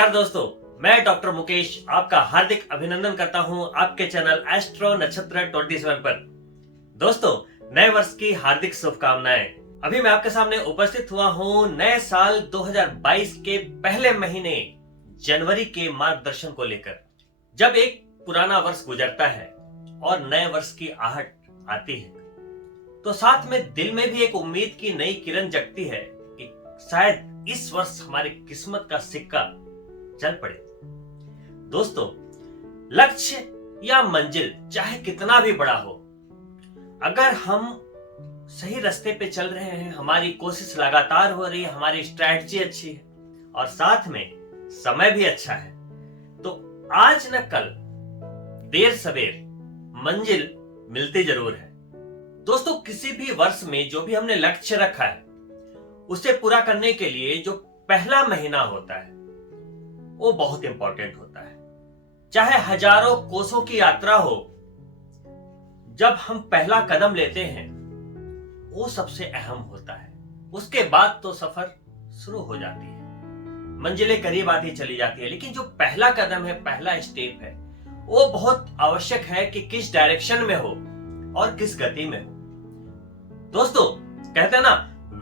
नमस्कार दोस्तों, मैं डॉक्टर मुकेश आपका हार्दिक अभिनंदन करता हूं आपके चैनल एस्ट्रो नक्षत्र 27 पर। दोस्तों, नए वर्ष की हार्दिक शुभकामनाएं। अभी मैं आपके सामने उपस्थित हुआ हूं नए साल 2022 के पहले महीने जनवरी के मार्गदर्शन को लेकर। जब एक पुराना वर्ष गुजरता है और नए वर्ष की आहट आती है तो साथ में दिल में भी एक उम्मीद की नई किरण जगती है कि शायद इस वर्ष हमारी किस्मत का सिक्का चल पड़े। दोस्तों, लक्ष्य या मंजिल चाहे कितना भी बड़ा हो, अगर हम सही रास्ते पे चल रहे हैं, हमारी कोशिश लगातार हो रही है, हमारी स्ट्रैटेजी अच्छी है और साथ में समय भी अच्छा है, तो आज न कल देर सवेर मंजिल मिलती जरूर है। दोस्तों, किसी भी वर्ष में जो भी हमने लक्ष्य रखा है उसे पूरा करने के लिए जो पहला महीना होता है वो बहुत इंपॉर्टेंट होता है। चाहे हजारों कोसों की यात्रा हो, जब हम पहला कदम लेते हैं वो सबसे अहम होता है। उसके बाद तो सफर शुरू हो जाती है, मंजिलें करीब आती चली जाती है, लेकिन जो पहला कदम है, पहला स्टेप है, वो बहुत आवश्यक है कि किस डायरेक्शन में हो और किस गति में हो। दोस्तों, कहते हैं ना,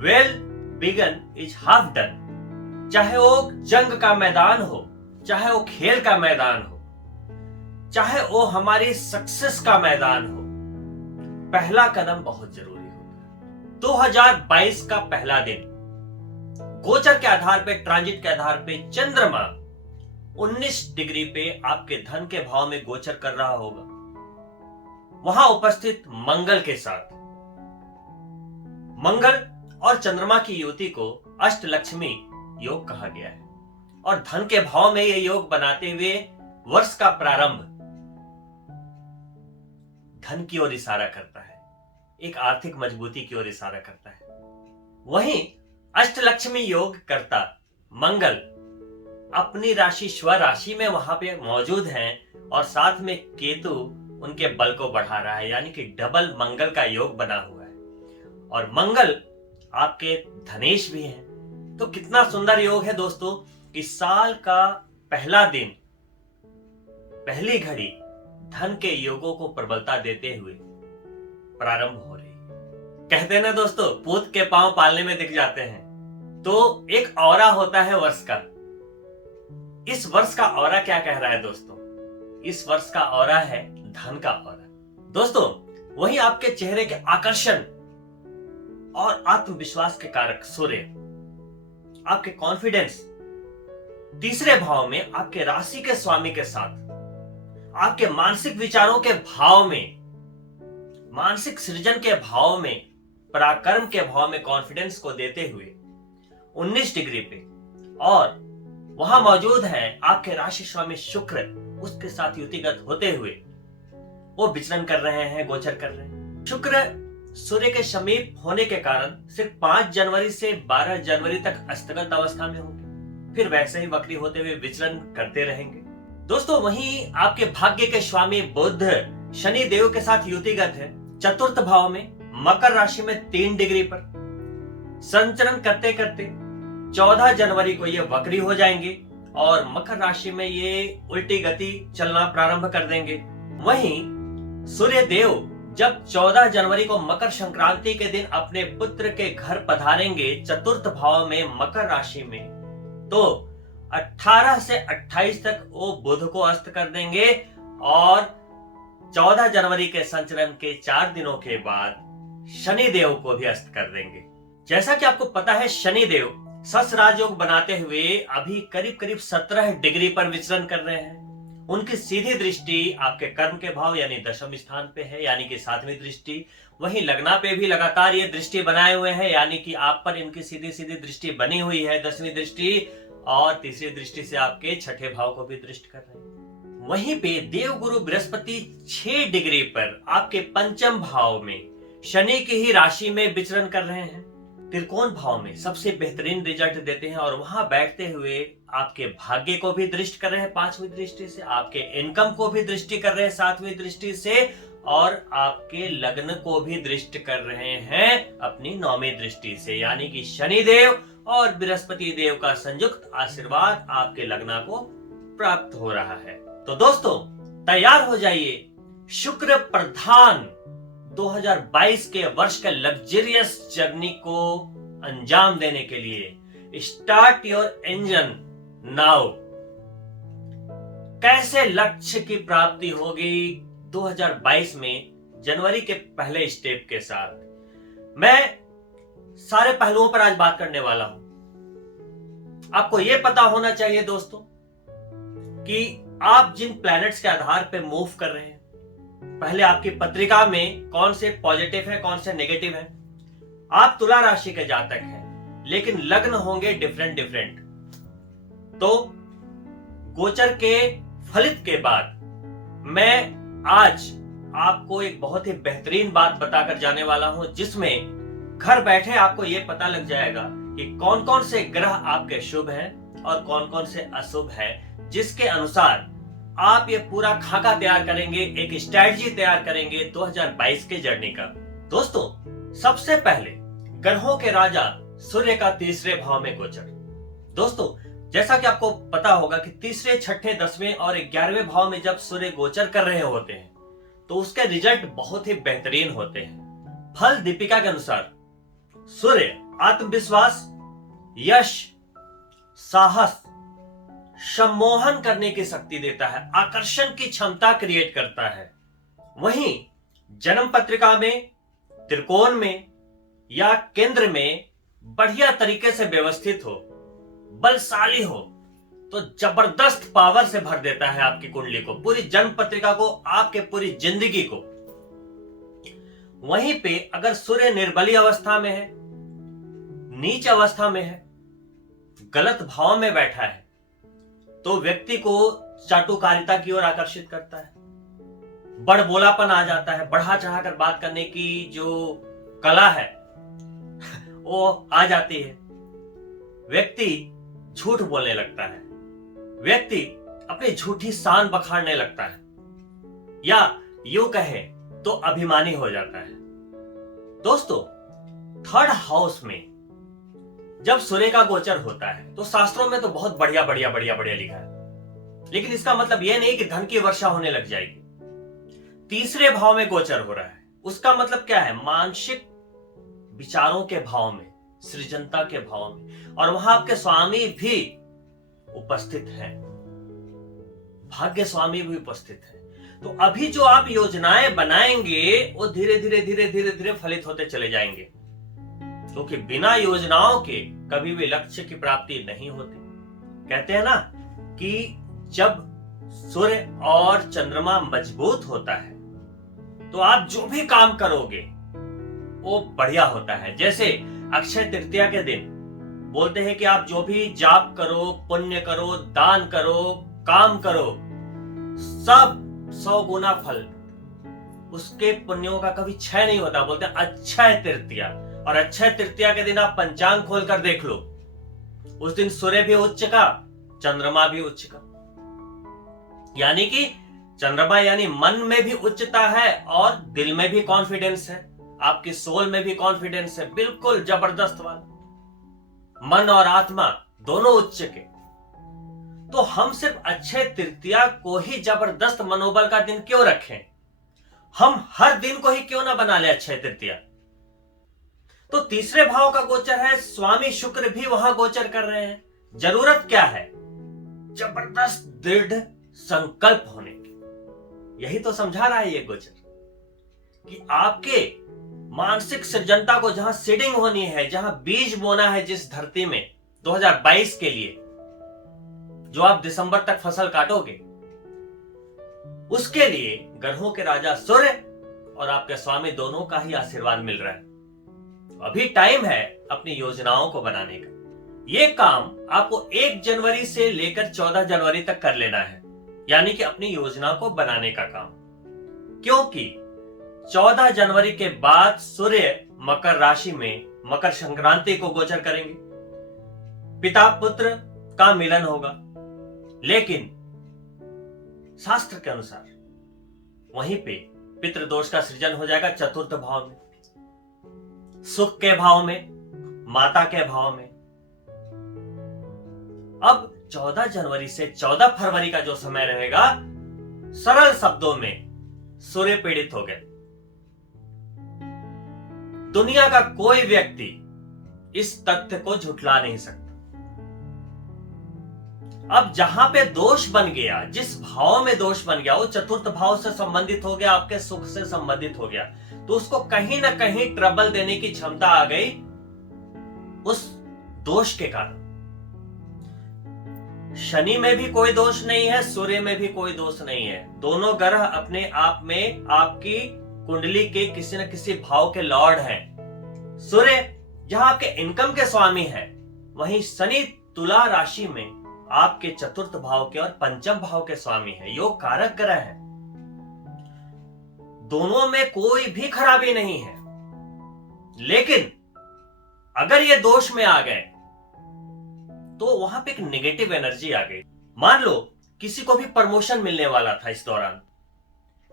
well begun is half done. चाहे वो जंग का मैदान हो, चाहे वो खेल का मैदान हो, चाहे वो हमारी सक्सेस का मैदान हो, पहला कदम बहुत जरूरी होता है। 2022 का पहला दिन गोचर के आधार पे, ट्रांजिट के आधार पे चंद्रमा 19 डिग्री पे आपके धन के भाव में गोचर कर रहा होगा, वहां उपस्थित मंगल के साथ। मंगल और चंद्रमा की युति को अष्टलक्ष्मी योग कहा गया है और धन के भाव में यह योग बनाते हुए वर्ष का प्रारंभ धन की ओर इशारा करता है, एक आर्थिक मजबूती की ओर इशारा करता है। वहीं अष्टलक्ष्मी योग करता मंगल अपनी राशि स्वराशि में वहां पे मौजूद हैं और साथ में केतु उनके बल को बढ़ा रहा है, यानी कि डबल मंगल का योग बना हुआ है और मंगल आपके धनेश भी हैं। तो कितना सुंदर योग है दोस्तों कि साल का पहला दिन, पहली घड़ी धन के योगों को प्रबलता देते हुए प्रारंभ हो रही है। कहते हैं ना दोस्तों, पूत के पांव पालने में दिख जाते हैं। तो एक ऑरा होता है वर्ष का। इस वर्ष का ऑरा क्या कह रहा है दोस्तों? इस वर्ष का ऑरा है धन का ऑरा। दोस्तों, वही आपके चेहरे के आकर्षण और आत्मविश्वास के कारक सूर्य, आपके कॉन्फिडेंस तीसरे भाव में आपके राशि के स्वामी के साथ, आपके मानसिक विचारों के भाव में, मानसिक सृजन के भाव में, पराक्रम के भाव में कॉन्फिडेंस को देते हुए 19 डिग्री पे, और वहां मौजूद है आपके राशि स्वामी शुक्र, उसके साथ युतिगत होते हुए वो विचरण कर रहे हैं, गोचर कर रहे हैं। शुक्र सूर्य के समीप होने के कारण सिर्फ 5 जनवरी से 12 जनवरी तक अस्तगत अवस्था में होंगे, फिर वैसे ही वक्री होते हुए विचरण करते रहेंगे। दोस्तों, वहीं आपके भाग्य के स्वामी बुध शनि देव के साथ युतिगत है चतुर्थ भाव में, मकर राशि में 3 डिग्री पर संचरण करते करते 14 जनवरी को ये वक्री हो जाएंगे और मकर राशि में ये उल्टी गति चलना प्रारंभ कर देंगे। वहीं सूर्य देव जब 14 जनवरी को मकर संक्रांति के दिन अपने पुत्र के घर पधारेंगे चतुर्थ भाव में मकर राशि में, तो 18 से 28 तक वो बुध को अस्त कर देंगे और 14 जनवरी के संचरण के 4 दिनों के बाद शनि देव को भी अस्त कर देंगे। जैसा कि आपको पता है, शनि देव सस राजयोग बनाते हुए अभी करीब करीब 17 डिग्री पर विचरण कर रहे हैं। उनकी सीधी दृष्टि आपके कर्म के भाव यानी दशम स्थान पे है, यानी कि 7वीं दृष्टि। वहीं लग्ना पे भी लगातार ये दृष्टि बनाए हुए हैं, यानी कि आप पर इनकी सीधी सीधी दृष्टि बनी हुई है, 10वीं दृष्टि, और तीसरी दृष्टि से आपके छठे भाव को भी दृष्टि कर रहे हैं। वहीं पे देवगुरु बृहस्पति 6 डिग्री पर आपके पंचम भाव में शनि की ही राशि में विचरण कर रहे हैं, त्रिकोण भाव में सबसे बेहतरीन रिजल्ट देते हैं और वहां बैठते हुए आपके भाग्य को भी दृष्टि कर रहे हैं 5वीं दृष्टि से, आपके इनकम को भी दृष्टि कर रहे हैं 7वीं दृष्टि से, और आपके लग्न को भी दृष्टि कर रहे हैं अपनी 9वीं दृष्टि से, यानी कि शनिदेव और बृहस्पति देव का संयुक्त आशीर्वाद आपके लग्न को प्राप्त हो रहा है। तो दोस्तों तैयार हो जाइए शुक्र प्रधान 2022 के वर्ष के लग्जरियस जर्नी को अंजाम देने के लिए। Start your engine now. कैसे लक्ष्य की प्राप्ति होगी 2022 में जनवरी के पहले स्टेप के साथ, मैं सारे पहलुओं पर आज बात करने वाला हूं। आपको यह पता होना चाहिए दोस्तों कि आप जिन प्लैनेट्स के आधार पर मूव कर रहे हैं, पहले आपकी पत्रिका में कौन से पॉजिटिव है कौन से नेगेटिव है। आप तुला राशि के जातक हैं, लेकिन लग्न होंगे डिफरेंट। तो गोचर के फलित के बाद मैं आज आपको एक बहुत ही बेहतरीन बात बताकर जाने वाला हूं, जिसमें घर बैठे आपको यह पता लग जाएगा कि कौन कौन से ग्रह आपके शुभ हैं और कौन कौन से अशुभ हैं, जिसके अनुसार आप ये पूरा खाका तैयार करेंगे, एक स्ट्रैटेजी तैयार करेंगे 2022 के जर्नी का। दोस्तों सबसे पहले ग्रहों के राजा सूर्य का तीसरे भाव में गोचर। दोस्तों जैसा कि आपको पता होगा कि तीसरे, छठे, 10वें और 11वें भाव में जब सूर्य गोचर कर रहे होते हैं तो उसके रिजल्ट बहुत ही बेहतरीन होते हैं। फल दीपिका के अनुसार सूर्य आत्मविश्वास, यश, साहस, सम्मोहन करने की शक्ति देता है, आकर्षण की क्षमता क्रिएट करता है। वहीं जन्म पत्रिका में त्रिकोण में या केंद्र में बढ़िया तरीके से व्यवस्थित हो, बलशाली हो, तो जबरदस्त पावर से भर देता है आपकी कुंडली को, पूरी जन्म पत्रिका को, आपके पूरी जिंदगी को। वहीं पे अगर सूर्य निर्बली अवस्था में है, नीच अवस्था में है, गलत भाव में बैठा है, तो व्यक्ति को चाटुकारिता की ओर आकर्षित करता है, बड़बोलापन आ जाता है, बढ़ा चढ़ाकर बात करने की जो कला है वो आ जाती है। व्यक्ति झूठ बोलने लगता है, व्यक्ति अपनी झूठी शान बखाड़ने लगता है, या यूं कहे तो अभिमानी हो जाता है। दोस्तों थर्ड हाउस में जब सूर्य का गोचर होता है तो शास्त्रों में तो बहुत बढ़िया बढ़िया बढ़िया बढ़िया लिखा है, लेकिन इसका मतलब यह नहीं कि धन की वर्षा होने लग जाएगी। तीसरे भाव में गोचर हो रहा है, उसका मतलब क्या है? मानसिक विचारों के भाव में, सृजनता के भाव में, और वहां आपके स्वामी भी उपस्थित हैं, भाग्य स्वामी भी उपस्थित है। तो अभी जो आप योजनाएं बनाएंगे वो धीरे धीरे धीरे धीरे धीरे फलित होते चले जाएंगे, क्योंकि बिना योजनाओं के कभी भी लक्ष्य की प्राप्ति नहीं होती। कहते हैं ना कि जब सूर्य और चंद्रमा मजबूत होता है तो आप जो भी काम करोगे वो बढ़िया होता है। जैसे अक्षय तृतीया के दिन बोलते हैं कि आप जो भी जाप करो, पुण्य करो, दान करो, काम करो, सब 100 गुना फल, उसके पुण्यों का कभी क्षय नहीं होता। बोलते हैं अक्षय तृतीया, और अक्षय तृतीया के दिन आप पंचांग खोलकर देख लो, उस दिन सूर्य भी उच्च का, चंद्रमा भी उच्च का, यानी कि चंद्रमा यानी मन में भी उच्चता है और दिल में भी कॉन्फिडेंस है, आपकी सोल में भी कॉन्फिडेंस है, बिल्कुल जबरदस्त वाला। मन और आत्मा दोनों उच्च के। तो हम सिर्फ अक्षय तृतीया को ही जबरदस्त मनोबल का दिन क्यों रखें? हम हर दिन को ही क्यों ना बना ले अक्षय तृतीया? तो तीसरे भाव का गोचर है, स्वामी शुक्र भी वहां गोचर कर रहे हैं। जरूरत क्या है? जबरदस्त दृढ़ संकल्प होने की। यही तो समझा रहा है ये गोचर कि आपके मानसिक सृजनता को जहां सीडिंग होनी है, जहां बीज बोना है जिस धरती में 2022 के लिए, जो आप दिसंबर तक फसल काटोगे, उसके लिए ग्रहों के राजा सूर्य और आपके स्वामी दोनों का ही आशीर्वाद मिल रहा है। अभी टाइम है अपनी योजनाओं को बनाने का। यह काम आपको 1 जनवरी से लेकर 14 जनवरी तक कर लेना है, यानी कि अपनी योजना को बनाने का काम। क्योंकि 14 जनवरी के बाद सूर्य मकर राशि में मकर संक्रांति को गोचर करेंगे, पिता पुत्र का मिलन होगा, लेकिन शास्त्र के अनुसार वहीं पे पितृदोष का सृजन हो जाएगा चतुर्थ भाव में, सुख के भाव में, माता के भाव में, अब 14 जनवरी से 14 फरवरी का जो समय रहेगा, सरल शब्दों में सूर्य पीड़ित हो गए। दुनिया का कोई व्यक्ति इस तथ्य को झुठला नहीं सकता। अब जहां पे दोष बन गया, जिस भाव में दोष बन गया, वो चतुर्थ भाव से संबंधित हो गया, आपके सुख से संबंधित हो गया, तो उसको कहीं ना कहीं ट्रबल देने की क्षमता आ गई उस दोष के कारण। शनि में भी कोई दोष नहीं है, सूर्य में भी कोई दोष नहीं है। दोनों ग्रह अपने आप में आपकी कुंडली के किसी न किसी भाव के लॉर्ड हैं। सूर्य जहां आपके इनकम के स्वामी है, वहीं शनि तुला राशि में आपके चतुर्थ भाव के और पंचम भाव के स्वामी है, योग कारक ग्रह है। दोनों में कोई भी खराबी नहीं है, लेकिन अगर ये दोष में आ गए तो वहां पे एक नेगेटिव एनर्जी आ गई। मान लो किसी को भी प्रमोशन मिलने वाला था इस दौरान,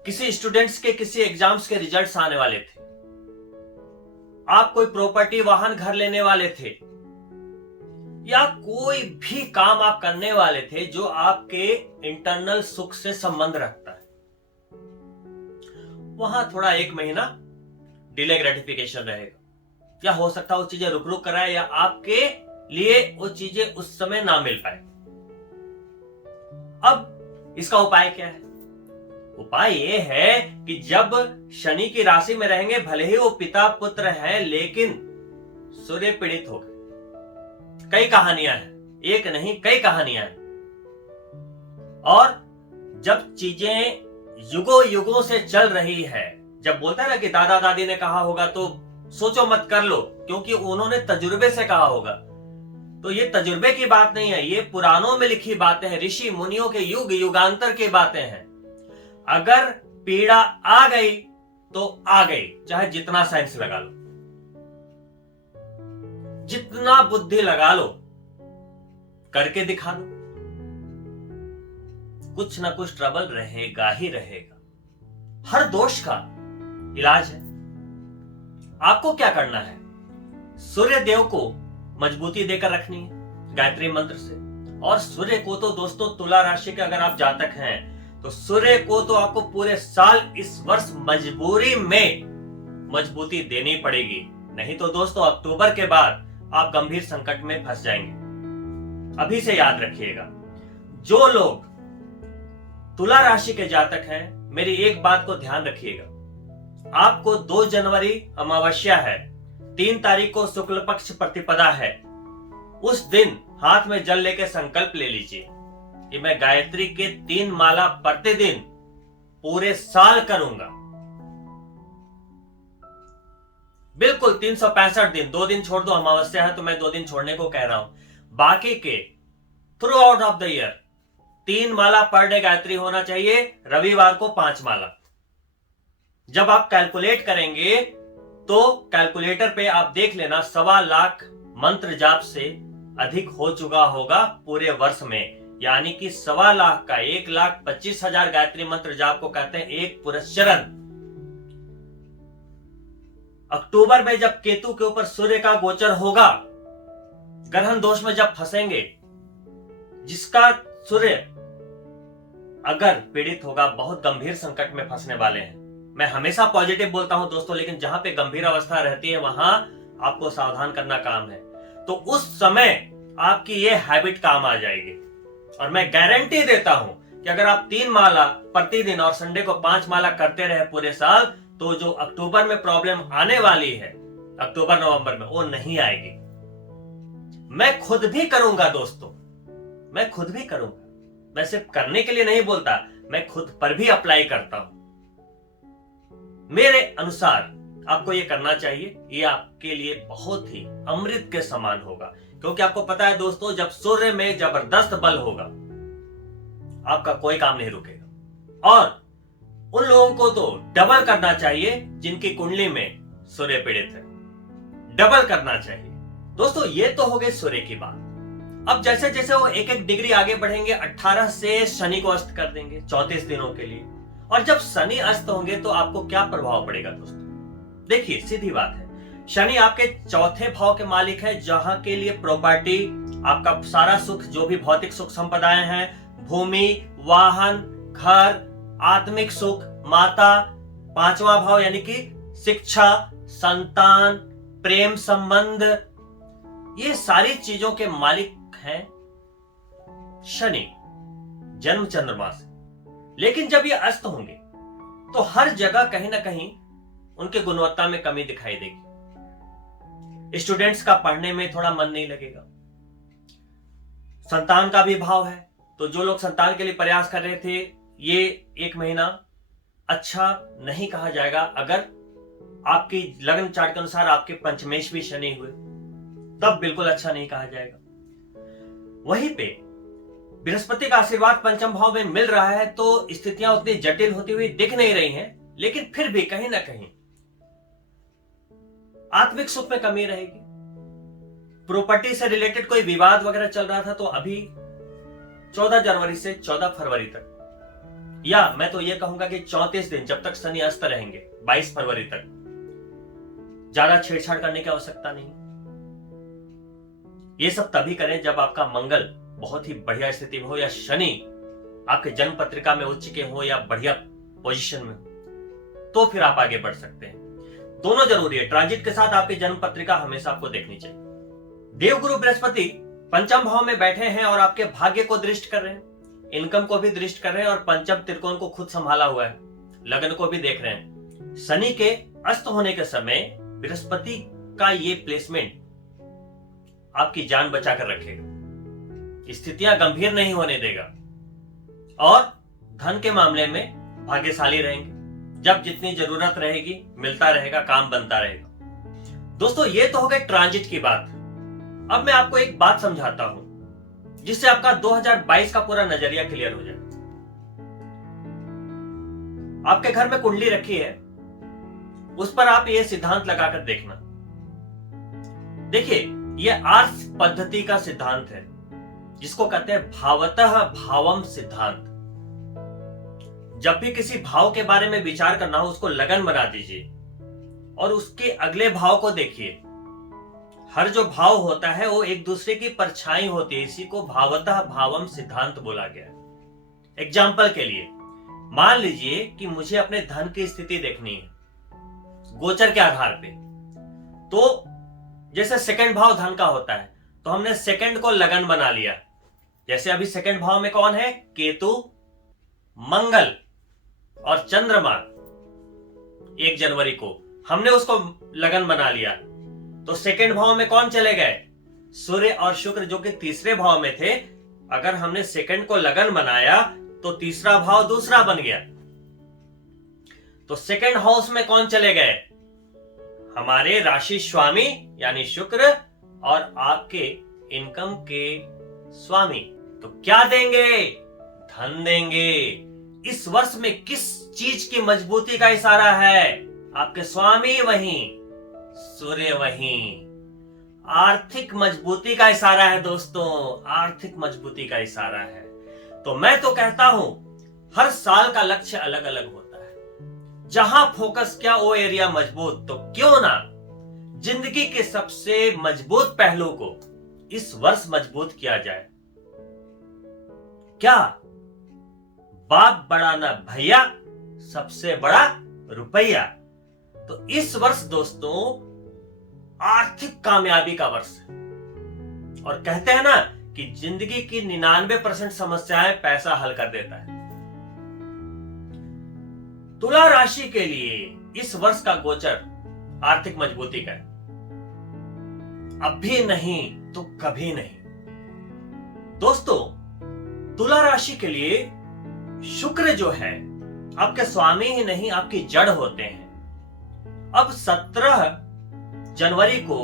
किसी स्टूडेंट्स के किसी एग्जाम्स के रिजल्ट्स आने वाले थे, आप कोई प्रॉपर्टी वाहन घर लेने वाले थे, या कोई भी काम आप करने वाले थे जो आपके इंटरनल सुख से संबंध रखता है, वहां थोड़ा 1 महीना डिले ग्रेटिफिकेशन रहेगा, या हो सकता है वो चीजें रुक रुक कराए, या आपके लिए वो चीजें उस समय ना मिल पाए। अब इसका उपाय क्या है? उपाय ये है कि जब शनि की राशि में रहेंगे, भले ही वो पिता पुत्र है, लेकिन सूर्य पीड़ित हो गए। कई कहानियां हैं, एक नहीं कई कहानियां हैं। और जब चीजें युगों युगों से चल रही है, जब बोलता है ना कि दादा दादी ने कहा होगा तो सोचो मत कर लो, क्योंकि उन्होंने तजुर्बे से कहा होगा, तो ये तजुर्बे की बात नहीं है, ये पुराणों में लिखी बातें हैं, ऋषि मुनियों के युग युगांतर की बातें हैं। अगर पीड़ा आ गई तो आ गई, चाहे जितना साइंस लगा लो, जितना बुद्धि लगा लो, करके दिखा दो, कुछ ना कुछ ट्रबल रहेगा ही रहेगा। हर दोष का इलाज है। आपको क्या करना है? सूर्य देव को मजबूती देकर रखनी है गायत्री मंत्र से। और सूर्य को तो दोस्तों, तुला राशि के अगर आप जातक हैं तो सूर्य को तो आपको पूरे साल इस वर्ष मजबूरी में मजबूती देनी पड़ेगी, नहीं तो दोस्तों अक्टूबर के बाद आप गंभीर संकट में फंस जाएंगे। अभी से याद रखिएगा, जो लोग तुला राशि के जातक हैं, मेरी एक बात को ध्यान रखिएगा। आपको 2 जनवरी अमावस्या है, 3 तारीख को शुक्ल पक्ष प्रतिपदा है। उस दिन हाथ में जल लेके संकल्प ले लीजिए कि मैं गायत्री के 3 माला प्रतिदिन पूरे साल करूंगा। बिल्कुल 365 दिन, 2 दिन छोड़ दो, अमावस्या है तो मैं 2 दिन छोड़ने को कह रहा हूं। बाकी के through out of the year 3 Mala per day Gayatri होना चाहिए, रविवार को 5 माला। जब आप कैलकुलेट करेंगे तो कैलकुलेटर पे आप देख लेना, 1.25 लाख मंत्र जाप से अधिक हो चुका होगा पूरे वर्ष में। यानी कि 1.25 लाख का 1,25,000 गायत्री मंत्र जाप को कहते हैं एक पुरस्चरण। अक्टूबर में जब केतु के ऊपर सूर्य का गोचर होगा, ग्रहण दोष में जब फंसेंगे, जिसका सूर्य अगर पीड़ित होगा, बहुत गंभीर संकट में फंसने वाले हैं। मैं हमेशा पॉजिटिव बोलता हूं दोस्तों, लेकिन जहां पे गंभीर अवस्था रहती है वहां आपको सावधान करना काम है। तो उस समय आपकी ये हैबिट काम आ जाएगी। और मैं गारंटी देता हूं कि अगर आप 3 माला प्रतिदिन और संडे को 5 माला करते रहे पूरे साल, तो जो अक्टूबर में प्रॉब्लम आने वाली है, अक्टूबर नवंबर में, वो नहीं आएगी। मैं खुद भी करूंगा दोस्तों, मैं खुद भी करूंगा। मैं सिर्फ करने के लिए नहीं बोलता, मैं खुद पर भी अप्लाई करता हूं। मेरे अनुसार आपको ये करना चाहिए, ये आपके लिए बहुत ही अमृत के समान होगा। क्योंकि आपको पता है दोस्तों, जब सूर्य में जबरदस्त बल होगा, आपका कोई काम नहीं रुकेगा। और उन लोगों को तो डबल करना चाहिए जिनकी कुंडली में सूर्य पीड़ित है, डबल करना चाहिए दोस्तों। ये तो हो गई सूर्य की बात। अब जैसे जैसे वो 1-1 डिग्री आगे बढ़ेंगे, 18 से शनि को अस्त कर देंगे 34 दिनों के लिए। और जब शनि अस्त होंगे तो आपको क्या प्रभाव पड़ेगा दोस्तों? देखिए, सीधी बात है, शनि आपके 4थे भाव के मालिक है, जहां के लिए प्रॉपर्टी आपका सारा सुख, जो भी भौतिक सुख संपदाएं हैं, भूमि, वाहन, घर, आत्मिक सुख, माता, पांचवा भाव यानी कि शिक्षा, संतान, प्रेम संबंध, ये सारी चीजों के मालिक हैं शनि, जन्म चंद्रमा से। लेकिन जब ये अस्त होंगे तो हर जगह कहीं ना कहीं उनके गुणवत्ता में कमी दिखाई देगी। स्टूडेंट्स का पढ़ने में थोड़ा मन नहीं लगेगा। संतान का भी भाव है, तो जो लोग संतान के लिए प्रयास कर रहे थे, ये एक महीना अच्छा नहीं कहा जाएगा। अगर आपकी लग्न चार्ट के अनुसार आपके पंचमेश भी शनि हुए, तब बिल्कुल अच्छा नहीं कहा जाएगा। वहीं पे बृहस्पति का आशीर्वाद पंचम भाव में मिल रहा है, तो स्थितियां उतनी जटिल होती हुई दिख नहीं रही हैं, लेकिन फिर भी कहीं ना कहीं आत्मिक सुख में कमी रहेगी। प्रॉपर्टी से रिलेटेड कोई विवाद वगैरह चल रहा था, तो अभी 14 जनवरी से 14 फरवरी तक, या मैं तो ये कहूंगा कि 34 दिन जब तक शनि अस्त रहेंगे, 22 फरवरी तक, ज्यादा छेड़छाड़ करने की आवश्यकता नहीं। ये सब तभी करें जब आपका मंगल बहुत ही बढ़िया स्थिति में हो, या शनि आपके जन्म पत्रिका में उच्च के हो, या बढ़िया पोजीशन में हो, तो फिर आप आगे बढ़ सकते हैं। दोनों जरूरी है। ट्रांजिट के साथ आपकी जन्म पत्रिका हमेशा आपको देखनी चाहिए। देवगुरु बृहस्पति पंचम भाव में बैठे हैं और आपके भाग्य को दृष्ट कर रहे हैं, इनकम को भी दृष्ट कर रहे हैं, और पंचम त्रिकोण को खुद संभाला हुआ है, लग्न को भी देख रहे हैं। शनि के अस्त होने के समय बृहस्पति का ये प्लेसमेंट आपकी जान बचा कर रखेगा, स्थितियां गंभीर नहीं होने देगा, और धन के मामले में भाग्यशाली रहेंगे। जब जितनी जरूरत रहेगी मिलता रहेगा, काम बनता रहेगा। दोस्तों, ये तो हो गई ट्रांजिट की बात। अब मैं आपको एक बात समझाता हूं जिससे आपका 2022 का पूरा नजरिया क्लियर हो जाए। आपके घर में कुंडली रखी है, उस पर आप ये सिद्धांत लगाकर देखना। देखिए, ये आर्स पद्धति का सिद्धांत है, जिसको कहते हैं भावतः भावम सिद्धांत। जब भी किसी भाव के बारे में विचार करना हो, उसको लगन बना दीजिए और उसके अगले भाव को देखिए। हर जो भाव होता है वो एक दूसरे की परछाई होती है, इसी को भावतः भावम सिद्धांत बोला गया है। एग्जाम्पल के लिए मान लीजिए कि मुझे अपने धन की स्थिति देखनी है गोचर के आधार पे, तो जैसे सेकंड भाव धन का होता है, तो हमने सेकंड को लगन बना लिया। जैसे अभी सेकंड भाव में कौन है? केतु, मंगल और चंद्रमा। 1 जनवरी को हमने उसको लगन बना लिया, तो सेकंड भाव में कौन चले गए? सूर्य और शुक्र, जो कि तीसरे भाव में थे। अगर हमने सेकंड को लगन बनाया तो तीसरा भाव दूसरा बन गया, तो सेकंड हाउस में कौन चले गए? हमारे राशि स्वामी यानी शुक्र, और आपके इनकम के स्वामी। तो क्या देंगे? धन देंगे। इस वर्ष में किस चीज की मजबूती का इशारा है? आपके स्वामी वहीं, सूर्य वहीं। आर्थिक मजबूती का इशारा है दोस्तों, आर्थिक मजबूती का इशारा है। तो मैं तो कहता हूं, हर साल का लक्ष्य अलग अलग होता है। जहां फोकस किया वो एरिया मजबूत, तो क्यों ना जिंदगी के सबसे मजबूत पहलू को इस वर्ष मजबूत किया जाए। क्या? बाप बड़ा ना भैया, सबसे बड़ा रुपया। तो इस वर्ष दोस्तों आर्थिक कामयाबी का वर्ष है, और कहते हैं ना कि जिंदगी की 99% समस्याएं पैसा हल कर देता है। तुला राशि के लिए इस वर्ष का गोचर आर्थिक मजबूती का है। अब भी नहीं तो कभी नहीं। दोस्तों, तुला राशि के लिए शुक्र जो है आपके स्वामी ही नहीं, आपकी जड़ होते हैं। अब 17 जनवरी को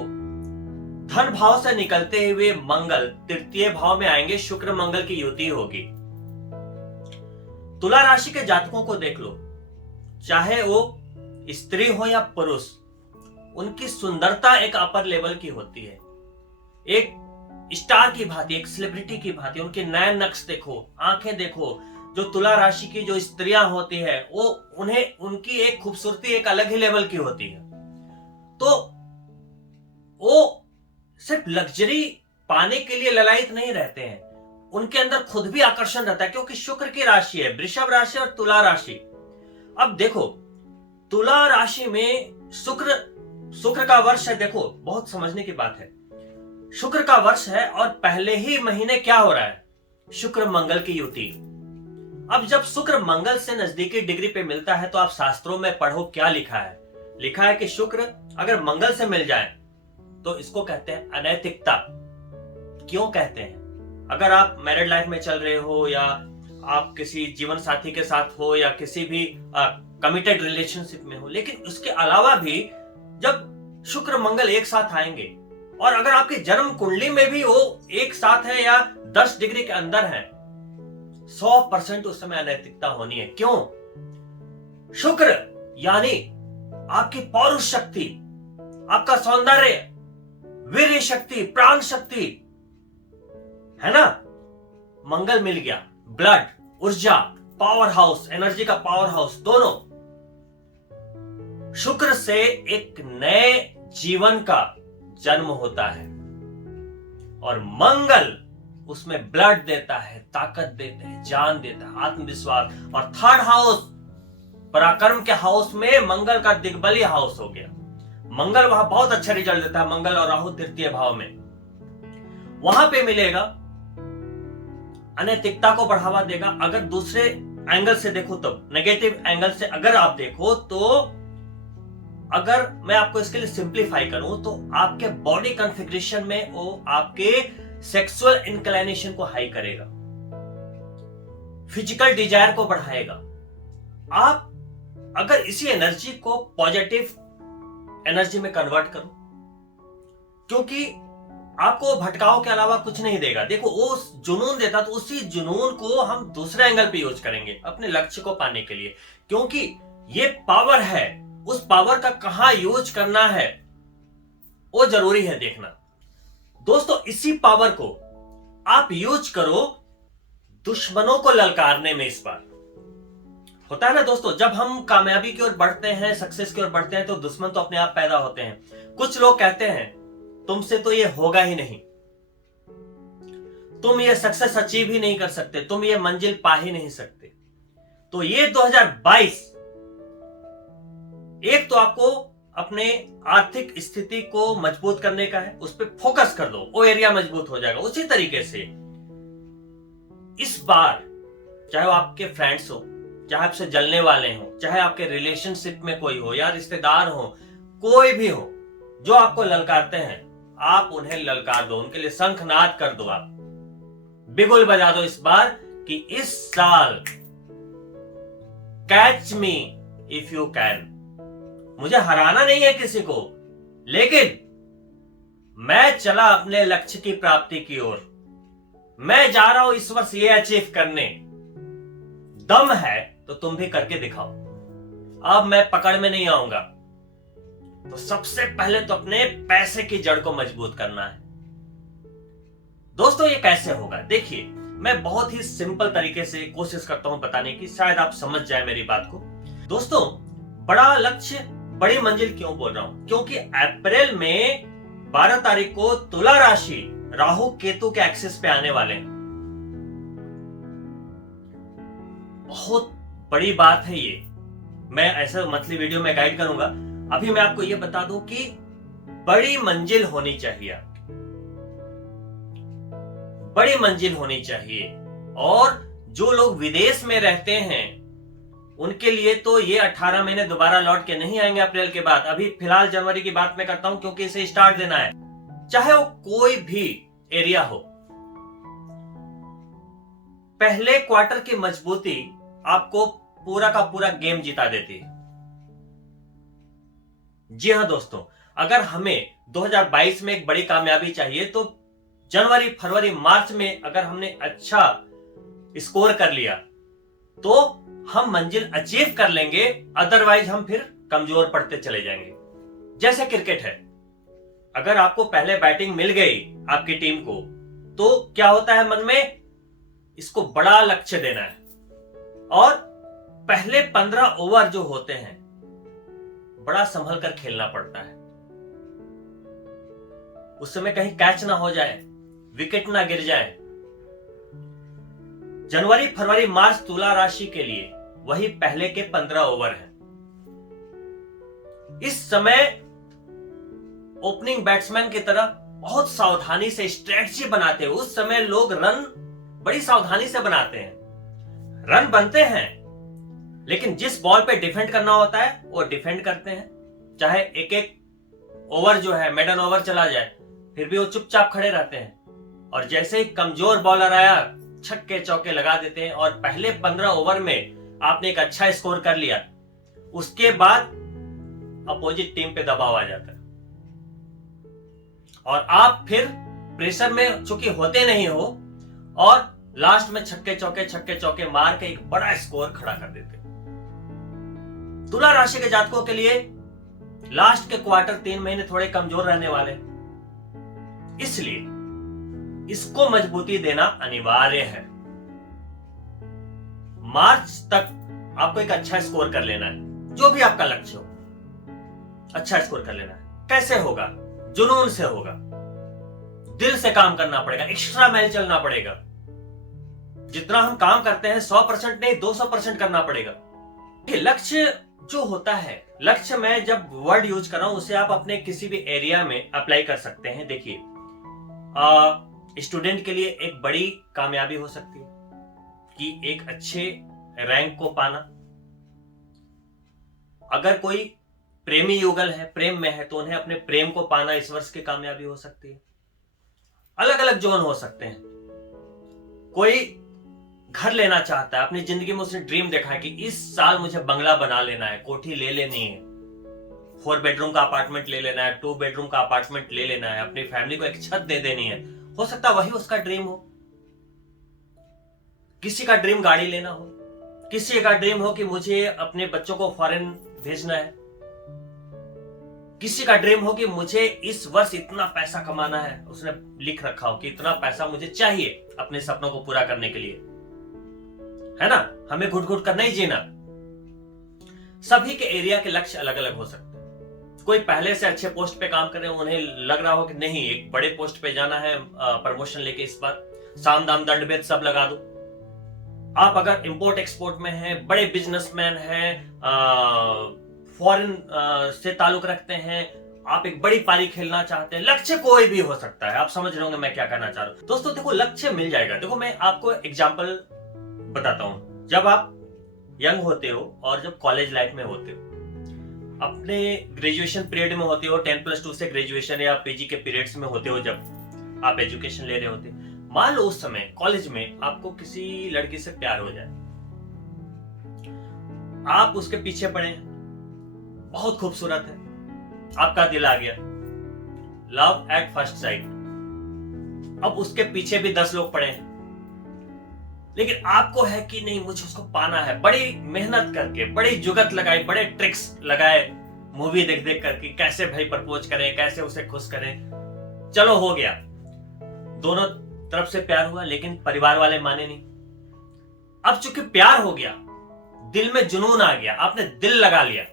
धन भाव से निकलते हुए मंगल तृतीय भाव में आएंगे, शुक्र मंगल की युति होगी। तुला राशि के जातकों को देख लो, चाहे वो स्त्री हो या पुरुष, उनकी सुंदरता एक अपर लेवल की होती है, एक स्टार की भांति, एक सेलिब्रिटी की भांति। उनके नयन नक्श देखो, आंखें देखो। जो तुला राशि की जो स्त्रियां होती है, वो उन्हें उनकी एक खूबसूरती एक अलग ही लेवल की होती है। तो वो सिर्फ लग्जरी पाने के लिए ललायित नहीं रहते हैं, उनके अंदर खुद भी आकर्षण रहता है, क्योंकि शुक्र की राशि है वृषभ राशि और तुला राशि। अब देखो तुला राशि में शुक्र का वर्ष है। देखो बहुत समझने की बात है, शुक्र का वर्ष है और पहले ही महीने क्या हो रहा है, शुक्र मंगल की युति। अब जब शुक्र मंगल से नजदीकी डिग्री पे मिलता है तो आप शास्त्रों में पढ़ो क्या लिखा है। लिखा है कि शुक्र अगर मंगल से मिल जाए तो इसको कहते हैं अनैतिकता। क्यों कहते हैं? अगर आप मैरिड लाइफ में चल रहे हो या आप किसी जीवन साथी के साथ हो या किसी भी कमिटेड रिलेशनशिप में हो, लेकिन उसके अलावा भी जब शुक्र मंगल एक साथ आएंगे और अगर आपकी जन्म कुंडली में भी वो एक साथ है या 10 डिग्री के अंदर है, 100% उस समय अनैतिकता होनी है। क्यों? शुक्र यानी आपकी पौरुष शक्ति, आपका सौंदर्य, वीर्य शक्ति, प्राण शक्ति, है ना। मंगल मिल गया, ब्लड, ऊर्जा, पावर हाउस, एनर्जी का पावर हाउस, दोनों। शुक्र से एक नए जीवन का जन्म होता है और मंगल उसमें ब्लड देता है, ताकत देता है, जान देता है, आत्मविश्वास। और थर्ड हाउस पराक्रम के हाउस में मंगल का दिग्बली हाउस हो गया। मंगल वहां बहुत अच्छा रिजल्ट देता है। मंगल और राहु तृतीय भाव में, वहां पे मिलेगा, अनैतिकता को बढ़ावा देगा। अगर दूसरे एंगल से देखो तो, नेगेटिव एंगल से अगर आप देखो तो, अगर मैं आपको इसके लिए सिंप्लीफाई करूं तो आपके बॉडी कॉन्फ़िगरेशन में वो आपके सेक्सुअल इंक्लिनेशन को हाई करेगा, फिजिकल डिजायर को बढ़ाएगा। आप अगर इसी एनर्जी को पॉजिटिव एनर्जी में कन्वर्ट करो, क्योंकि आपको भटकाव के अलावा कुछ नहीं देगा। देखो वो जुनून देता, तो उसी जुनून को हम दूसरे एंगल पे यूज करेंगे अपने लक्ष्य को पाने के लिए, क्योंकि ये पावर है। उस पावर का कहां यूज करना है वो जरूरी है देखना। दोस्तों इसी पावर को आप यूज करो दुश्मनों को ललकारने में। इस बार होता है ना दोस्तों, जब हम कामयाबी की ओर बढ़ते हैं, सक्सेस की ओर बढ़ते हैं, तो दुश्मन तो अपने आप पैदा होते हैं। कुछ लोग कहते हैं तुमसे तो ये होगा ही नहीं, तुम ये सक्सेस अचीव ही नहीं कर सकते, तुम ये मंजिल पा ही नहीं सकते। तो ये 2022 एक तो आपको अपने आर्थिक स्थिति को मजबूत करने का है, उस पर फोकस कर दो, वो एरिया मजबूत हो जाएगा। उसी तरीके से इस बार चाहे वो आपके फ्रेंड्स हो, चाहे आपसे जलने वाले हो, चाहे आपके रिलेशनशिप में कोई हो या रिश्तेदार हो, कोई भी हो जो आपको ललकारते हैं, आप उन्हें ललकार दो, उनके लिए शंखनाद कर दो, आप बिगुल बजा दो इस बार कि इस साल catch me if you can. मुझे हराना नहीं है किसी को, लेकिन मैं चला अपने लक्ष्य की प्राप्ति की ओर। मैं जा रहा हूं इस वर्ष ये अचीव करने। दम है तो तुम भी करके दिखाओ। अब मैं पकड़ में नहीं आऊंगा। तो सबसे पहले तो अपने पैसे की जड़ को मजबूत करना है। दोस्तों ये कैसे होगा? देखिए मैं बहुत ही सिंपल तरीके से कोशिश करता हूं बताने की, शायद आप समझ जाए मेरी बात को। दोस्तों बड़ा लक्ष्य बड़ी मंजिल क्यों बोल रहा हूं? क्योंकि अप्रैल में 12 तारीख को तुला राशि राहु केतु के एक्सिस पे आने वाले हैं। बहुत बड़ी बात है ये। मैं ऐसा मंथली वीडियो में गाइड करूंगा। अभी मैं आपको ये बता दूं कि बड़ी मंजिल होनी चाहिए, बड़ी मंजिल होनी चाहिए। और जो लोग विदेश में रहते हैं उनके लिए तो ये 18 महीने दोबारा लौट के नहीं आएंगे अप्रैल के बाद। अभी फिलहाल जनवरी की बात मैं करता हूं क्योंकि इसे स्टार्ट देना है। चाहे वो कोई भी एरिया हो, पहले क्वार्टर की मजबूती आपको पूरा का पूरा गेम जिता देती है। जी हां दोस्तों, अगर हमें 2022 में एक बड़ी कामयाबी चाहिए तो जनवरी, फरवरी, मार्च में अगर हमने अच्छा स्कोर कर लिया तो हम मंजिल अचीव कर लेंगे, अदरवाइज हम फिर कमजोर पड़ते चले जाएंगे। जैसे क्रिकेट है, अगर आपको पहले बैटिंग मिल गई आपकी टीम को तो क्या होता है मन में, इसको बड़ा लक्ष्य देना है और पहले 15 ओवर जो होते हैं बड़ा संभल कर खेलना पड़ता है। उस समय कहीं कैच ना हो जाए, विकेट ना गिर जाए। जनवरी, फरवरी, मार्च तुला राशि के लिए वही पहले के 15 ओवर हैं। इस समय ओपनिंग बैट्समैन की तरह बहुत सावधानी से स्ट्रेटजी बनाते हैं। उस समय लोग रन बड़ी सावधानी से बनाते हैं। रन बनते हैं, लेकिन जिस बॉल पे डिफेंड करना होता है वो डिफेंड करते हैं। चाहे एक एक ओवर जो है मेडन ओवर चला जाए, फिर भी वो चुपचाप खड़े रहते हैं। और जैसे ही कमजोर बॉलर आया, छक्के चौके लगा देते हैं। और पहले 15 ओवर में आपने एक अच्छा स्कोर कर लिया, उसके बाद अपोजिट टीम पे दबाव आ जाता है और आप फिर प्रेशर में चूंकि होते नहीं हो और लास्ट में छक्के चौके मार के एक बड़ा स्कोर खड़ा कर देते। तुला राशि के जातकों के लिए लास्ट के क्वार्टर 3 महीने थोड़े कमजोर रहने वाले, इसलिए इसको मजबूती देना अनिवार्य है। मार्च तक आपको एक अच्छा स्कोर कर लेना है। जो भी आपका लक्ष्य हो, अच्छा स्कोर कर लेना है। कैसे होगा? जुनून से होगा, दिल से काम करना पड़ेगा, एक्स्ट्रा माइल चलना पड़ेगा। जितना हम काम करते हैं 100% नहीं 200% करना पड़ेगा। लक्ष्य जो होता है, लक्ष्य में जब वर्ड यूज कर रहा हूं उसे आप अपने किसी भी एरिया में अप्लाई कर सकते हैं। देखिए, स्टूडेंट के लिए एक बड़ी कामयाबी हो सकती है कि एक अच्छे रैंक को पाना। अगर कोई प्रेमी युगल है, प्रेम में है, तो उन्हें अपने प्रेम को पाना इस वर्ष की कामयाबी हो सकती है। अलग अलग जोन हो सकते हैं। कोई घर लेना चाहता है, अपनी जिंदगी में उसने ड्रीम देखा है कि इस साल मुझे बंगला बना लेना है, कोठी ले लेनी है, 4 बेडरूम का अपार्टमेंट ले लेना है, 2 बेडरूम का अपार्टमेंट ले लेना है, अपनी फैमिली को एक छत दे देनी है। हो सकता है वही उसका ड्रीम हो। किसी का ड्रीम गाड़ी लेना हो, किसी का ड्रीम हो कि मुझे अपने बच्चों को फॉरेन भेजना है, किसी का ड्रीम हो कि मुझे इस वर्ष इतना पैसा कमाना है। उसने लिख रखा हो कि इतना पैसा मुझे चाहिए अपने सपनों को पूरा करने के लिए, है ना। हमें घुट घुट कर नहीं जीना। सभी के एरिया के लक्ष्य अलग अलग हो सकते हैं। कोई पहले से अच्छे पोस्ट पे काम कर रहे हैं, उन्हें लग रहा हो कि नहीं एक बड़े पोस्ट पे जाना है, प्रमोशन लेके इस बार साम दाम दंड भेद सब लगा दो। आप अगर इंपोर्ट एक्सपोर्ट में हैं, बड़े बिजनेसमैन हैं, फॉरेन से ताल्लुक रखते हैं, आप एक बड़ी पारी खेलना चाहते हैं, लक्ष्य कोई भी हो सकता है। आप समझ रहे होंगे मैं क्या कहना चाह रहा हूं। दोस्तों देखो, लक्ष्य मिल जाएगा। देखो, मैं आपको एग्जांपल बताता हूं। जब आप यंग होते हो और जब कॉलेज लाइफ में होते हो, अपने ग्रेजुएशन पीरियड में होते हो, 10+2 से ग्रेजुएशन या पीजी के पीरियड्स में होते हो, जब आप एजुकेशन ले रहे होते, मान लो उस समय कॉलेज में आपको किसी लड़की से प्यार हो जाए, आप उसके पीछे पड़े, बहुत खूबसूरत है, आपका दिल आ गया, लव एट फर्स्ट साइट। अब उसके पीछे भी 10 लोग पड़े हैं, लेकिन आपको है कि नहीं मुझे उसको पाना है। बड़ी मेहनत करके, बड़ी जुगत लगाई, बड़े ट्रिक्स लगाए, मूवी देख देख करके कैसे भाई प्रपोज करें, कैसे उसे खुश करें। चलो हो गया, दोनों तरफ से प्यार हुआ, लेकिन परिवार वाले माने नहीं। अब चूंकि प्यार हो गया, दिल में जुनून आ गया, आपने दिल लगा लिया।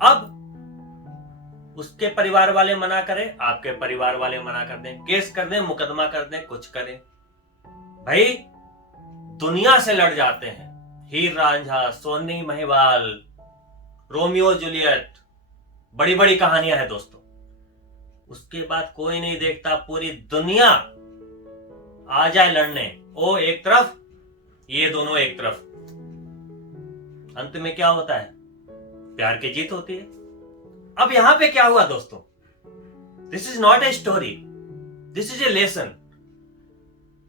अब उसके परिवार वाले मना करें, आपके परिवार वाले मना कर दें, केस कर दें, मुकदमा कर दें, कुछ करें, भाई दुनिया से लड़ जाते हैं। हीर रांझा, सोनी महिवाल, रोमियो जूलियट, बड़ी बड़ी कहानियां हैं दोस्तों। उसके बाद कोई नहीं देखता, पूरी दुनिया आ जाए लड़ने, वो एक तरफ, ये दोनों एक तरफ। अंत में क्या होता है? प्यार की जीत होती है। अब यहां पे क्या हुआ दोस्तों? This is not a story, this is a lesson.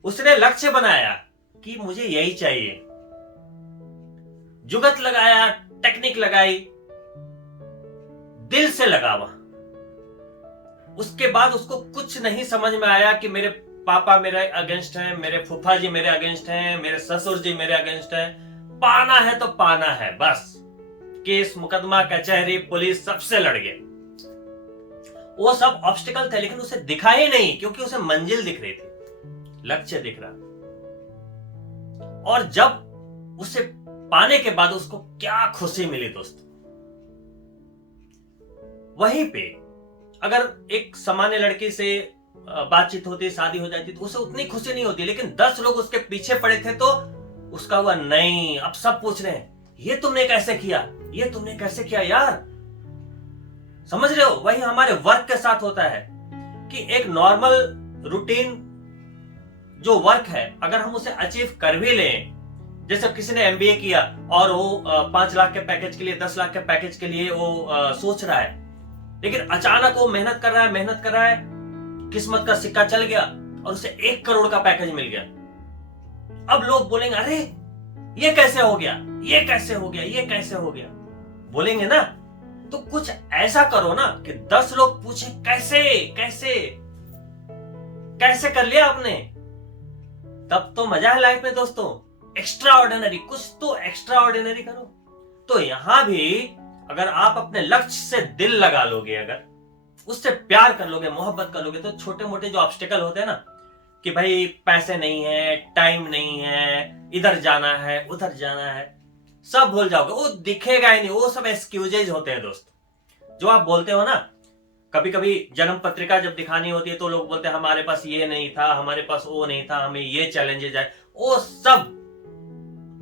उसने लक्ष्य बनाया कि मुझे यही चाहिए, जुगत लगाया, टेक्निक लगाई, दिल से लगा वहां। उसके बाद उसको कुछ नहीं समझ में आया कि मेरे पापा मेरे अगेंस्ट हैं, मेरे फूफा जी मेरे अगेंस्ट हैं, मेरे ससुर जी मेरे अगेंस्ट हैं। पाना है तो पाना है, बस। केस, मुकदमा, कचहरी, पुलिस सबसे लड़ गए। वो सब ऑब्स्टिकल थे, लेकिन उसे दिखा ही नहीं, क्योंकि उसे मंजिल दिख रही थी, लक्ष्य दिख रहा। और जब उसे पाने के बाद उसको क्या खुशी मिली दोस्तों। वहीं पे अगर एक सामान्य लड़की से बातचीत होती, शादी हो जाती तो उसे उतनी खुशी नहीं होती, लेकिन 10 लोग उसके पीछे पड़े थे तो उसका हुआ नहीं। अब सब पूछ रहे हैं ये तुमने कैसे किया, ये तुमने कैसे किया यार। समझ रहे हो? वही हमारे वर्क के साथ होता है कि एक नॉर्मल रूटीन जो वर्क है अगर हम उसे अचीव कर भी लें, जैसे किसी ने एमबीए किया और वो 5 लाख के पैकेज के लिए, 10 लाख के पैकेज के लिए वो सोच रहा है, लेकिन अचानक वो मेहनत कर रहा है, किस्मत का सिक्का चल गया और उसे 1 करोड़ का पैकेज मिल गया। अब लोग बोलेंगे अरे ये कैसे हो गया, ये कैसे हो गया, ये कैसे हो गया, बोलेंगे ना। तो कुछ ऐसा करो ना कि 10 लोग पूछे कैसे कैसे कैसे कर लिया आपने, तब तो मजा है लाइफ में दोस्तों। एक्स्ट्रा ऑर्डिनरी, कुछ तो एक्स्ट्रा ऑर्डिनरी करो। तो यहां भी अगर आप अपने लक्ष्य से दिल लगा लोगे, अगर उससे प्यार कर लोगे, मोहब्बत कर लोगे, तो छोटे मोटे जो ऑब्स्टिकल होते हैं ना कि भाई पैसे नहीं है, टाइम नहीं है, इधर जाना है, उधर जाना है, सब भूल जाओगे। वो दिखेगा ही नहीं, वो सब एक्सक्यूजेज होते हैं दोस्त। जो आप बोलते हो ना, कभी कभी जन्म पत्रिका जब दिखानी होती है तो लोग बोलते हैं हमारे पास ये नहीं था, हमारे पास वो नहीं था, हमें ये चैलेंजेज आए, वो सब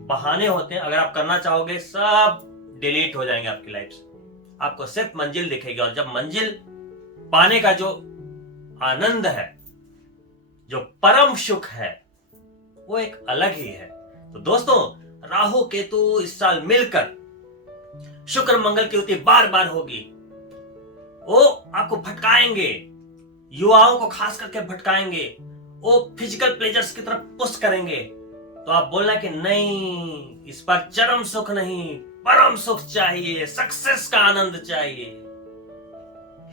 बहाने होते हैं। अगर आप करना चाहोगे सब डिलीट हो जाएंगे आपकी लाइफ से, आपको सिर्फ मंजिल दिखेगी। और जब मंजिल पाने का जो आनंद है, जो परम सुख है, वो एक अलग ही है। तो दोस्तों, राहु केतु इस साल मिलकर शुक्र मंगल की युति बार बार होगी, वो आपको भटकाएंगे, युवाओं को खास करके भटकाएंगे, वो फिजिकल प्लेजर्स की तरफ पुश करेंगे। तो आप बोलना कि नहीं, इस बार चरम सुख नहीं, परम सुख चाहिए, सक्सेस का आनंद चाहिए।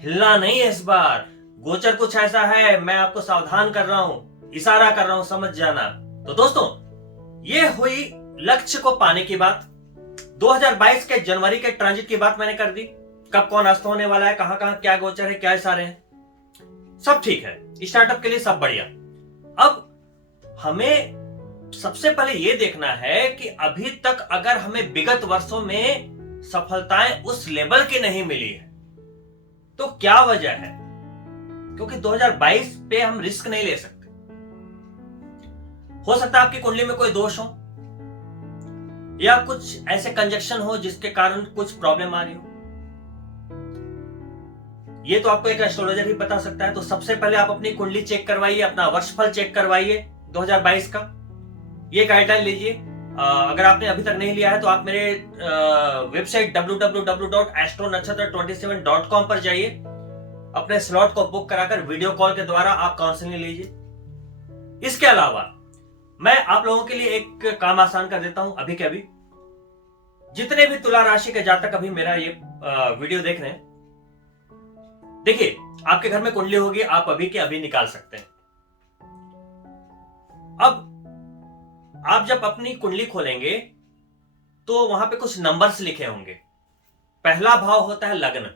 हिलना नहीं है इस बार, गोचर कुछ ऐसा है, मैं आपको सावधान कर रहा हूं, इशारा कर रहा हूं, समझ जाना। तो दोस्तों, ये हुई लक्ष्य को पाने की बात। 2022 के जनवरी के ट्रांजिट की बात मैंने कर दी, कब कौन अस्त होने वाला है, कहां कहां क्या गोचर है, क्या इशारे हैं, सब ठीक है, स्टार्टअप के लिए सब बढ़िया। अब हमें सबसे पहले यह देखना है कि अभी तक अगर हमें विगत वर्षों में सफलताएं उस लेवल की नहीं मिली है तो क्या वजह है, क्योंकि 2022 पे हम रिस्क नहीं ले सकते। हो सकता है आपकी कुंडली में कोई दोष हो या कुछ ऐसे कंजक्शन हो जिसके कारण कुछ प्रॉब्लम आ रही हो, ये तो आपको एक एस्ट्रोलॉजर ही बता सकता है। तो सबसे पहले आप अपनी कुंडली चेक करवाइए, अपना वर्षफल चेक करवाइए 2022 का, ये गाइडलाइन लीजिए। अगर आपने अभी तक नहीं लिया है तो आप मेरे वेबसाइट www.astronakshatra27.com पर जाइए, अपने स्लॉट को बुक कराकर वीडियो कॉल के द्वारा आप काउंसलिंग लीजिए। इसके अलावा मैं आप लोगों के लिए एक काम आसान कर देता हूं अभी के अभी। जितने भी तुला राशि के जातक अभी मेरा ये वीडियो देख रहे हैं, देखिए आपके घर में कुंडली होगी, आप अभी के अभी निकाल सकते हैं। अब आप जब अपनी कुंडली खोलेंगे तो वहां पे कुछ नंबर्स लिखे होंगे। पहला भाव होता है लग्न,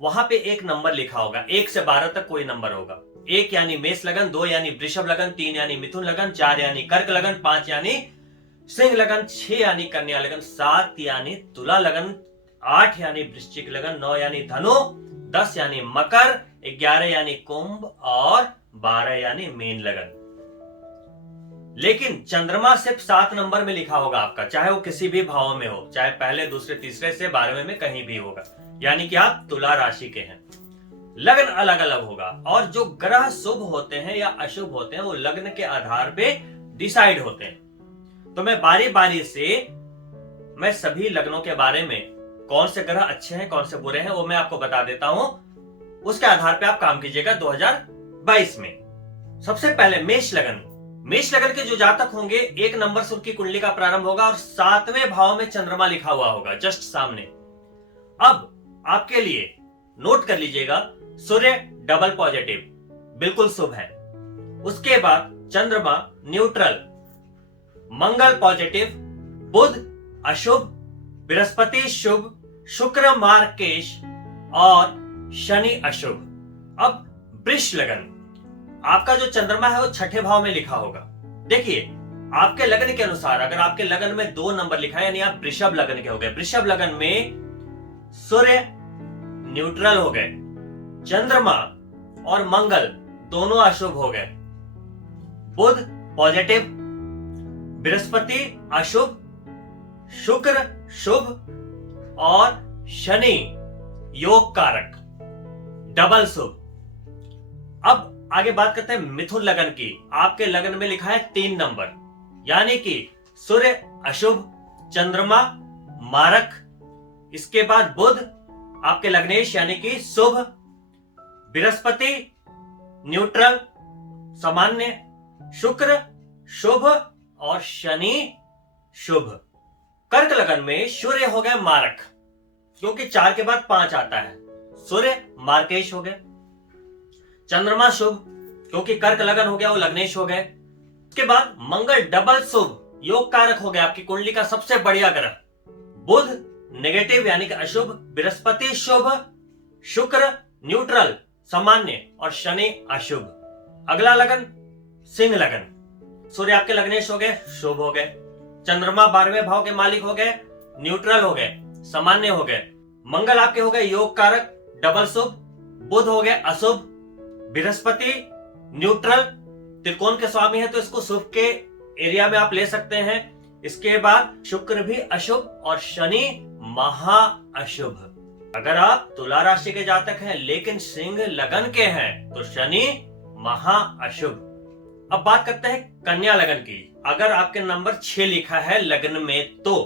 वहां पे एक नंबर लिखा होगा, 1 से 12 तक कोई नंबर होगा। 1 यानी मेष लगन, 2 यानी वृषभ लगन, 3 यानी मिथुन लगन, 4 यानी कर्क लगन, 5 यानी सिंह लगन, 6 यानी कन्या लगन, 7 यानी तुला लगन, 8 यानी वृश्चिक लगन, 9 यानी धनु, 10 यानी मकर, 11 यानी कुंभ और 12 यानी मीन लगन। लेकिन चंद्रमा सिर्फ 7 नंबर में लिखा होगा आपका, चाहे वो किसी भी भाव में हो, चाहे पहले, दूसरे, तीसरे से 12वें में कहीं भी होगा, यानी कि आप तुला राशि के हैं। लग्न अलग अलग होगा और जो ग्रह शुभ होते हैं या अशुभ होते हैं वो लग्न के आधार पे डिसाइड होते हैं। तो मैं बारी बारी से मैं सभी लग्नों के बारे में, कौन से ग्रह अच्छे हैं कौन से बुरे हैं, वो मैं आपको बता देता हूं। उसके आधार पे आप काम कीजिएगा 2022 में। सबसे पहले मेष लगन। मेष लगन के जो जातक होंगे, 1 नंबर से उनकी कुंडली का प्रारंभ होगा और 7वें भाव में चंद्रमा लिखा हुआ होगा जस्ट सामने। अब आपके लिए नोट कर लीजिएगा, सूर्य डबल पॉजिटिव, बिल्कुल शुभ है। उसके बाद चंद्रमा न्यूट्रल, मंगल पॉजिटिव, बुध अशुभ, बृहस्पति शुभ, शुक्र मार्केश और शनि अशुभ। अब वृष लगन, आपका जो चंद्रमा है वो 6ठे भाव में लिखा होगा। देखिए आपके लगन के अनुसार अगर आपके लगन में 2 नंबर लिखा है यानी आप वृषभ लगन के हो गए। वृषभ लगन में सूर्य न्यूट्रल हो गए, चंद्रमा और मंगल दोनों अशुभ हो गए। बुध पॉजिटिव, बृहस्पति अशुभ, शुक्र शुभ और शनि योग कारक, डबल शुभ। अब आगे बात करते हैं मिथुन लगन की। आपके लगन में लिखा है 3 नंबर, यानी कि सूर्य अशुभ, चंद्रमा मारक, इसके बाद बुध आपके लग्नेश यानी कि शुभ, बृहस्पति न्यूट्रल सामान्य, शुक्र शुभ और शनि शुभ। कर्क लगन में सूर्य हो गए मारक, क्योंकि 4 के बाद 5 आता है, सूर्य मार्केश हो गए। चंद्रमा शुभ, क्योंकि कर्क लगन हो गया वो लग्नेश हो गए। उसके बाद मंगल डबल शुभ योग कारक हो गया, आपकी कुंडली का सबसे बढ़िया ग्रह। बुध नेगेटिव यानी कि अशुभ, बृहस्पति शुभ, शुक्र न्यूट्रल सामान्य और शनि अशुभ। अगला लगन सिंह लगन, सूर्य आपके लग्नेश हो गए, शुभ हो गए। चंद्रमा 12वें भाव के मालिक हो गए, न्यूट्रल हो गए, सामान्य हो गए। मंगल आपके हो गए योग कारक, डबल शुभ। बुध हो गए अशुभ, बृहस्पति न्यूट्रल, त्रिकोण के स्वामी है तो इसको शुभ के एरिया में आप ले सकते हैं। इसके बाद शुक्र भी अशुभ और शनि महा अशुभ। अगर आप तुला राशि के जातक हैं लेकिन सिंह लगन के हैं तो शनि महा अशुभ। अब बात करते हैं कन्या लगन की। अगर आपके नंबर 6 लिखा है लगन में तो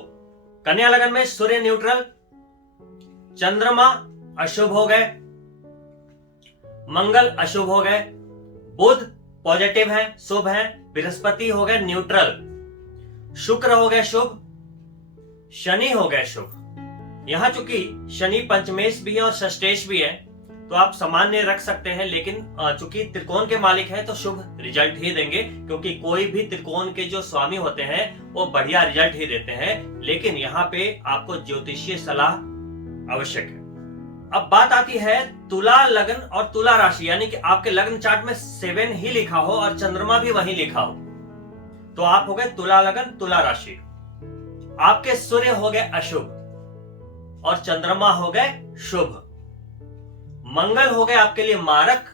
कन्या लगन में सूर्य न्यूट्रल, चंद्रमा अशुभ हो गए, मंगल अशुभ हो गए, बुध पॉजिटिव है शुभ है, बृहस्पति हो गए न्यूट्रल, शुक्र हो गए शुभ, शनि हो गए शुभ। यहां चूंकि शनि पंचमेश भी है और षष्ठेश भी है तो आप सामान्य रख सकते हैं, लेकिन चूंकि त्रिकोण के मालिक है तो शुभ रिजल्ट ही देंगे, क्योंकि कोई भी त्रिकोण के जो स्वामी होते हैं वो बढ़िया रिजल्ट ही देते हैं। लेकिन यहाँ पे आपको ज्योतिषीय सलाह आवश्यक है। अब बात आती है तुला लगन और तुला राशि, यानी कि आपके लग्न चार्ट में 7 ही लिखा हो और चंद्रमा भी वहीं लिखा हो तो आप हो गए तुला लगन तुला राशि। आपके सूर्य हो गए अशुभ और चंद्रमा हो गए शुभ, मंगल हो गए आपके लिए मारक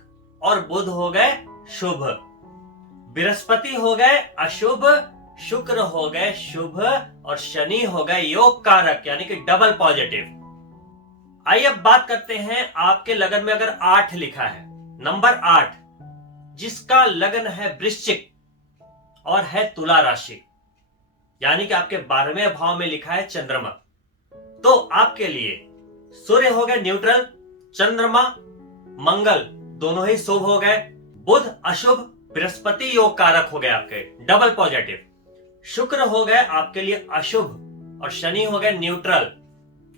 और बुध हो गए शुभ, बृहस्पति हो गए अशुभ, शुक्र हो गए शुभ और शनि हो गए योग कारक यानी कि डबल पॉजिटिव। आइए अब बात करते हैं आपके लगन में अगर 8 लिखा है, नंबर 8, जिसका लगन है वृश्चिक और है तुला राशि, यानी कि आपके 12वें भाव में लिखा है चंद्रमा, तो आपके लिए सूर्य हो गए न्यूट्रल, चंद्रमा मंगल दोनों ही शुभ हो गए, बुध अशुभ, बृहस्पति योग कारक हो गए आपके डबल पॉजिटिव, शुक्र हो गए आपके लिए अशुभ और शनि हो गए न्यूट्रल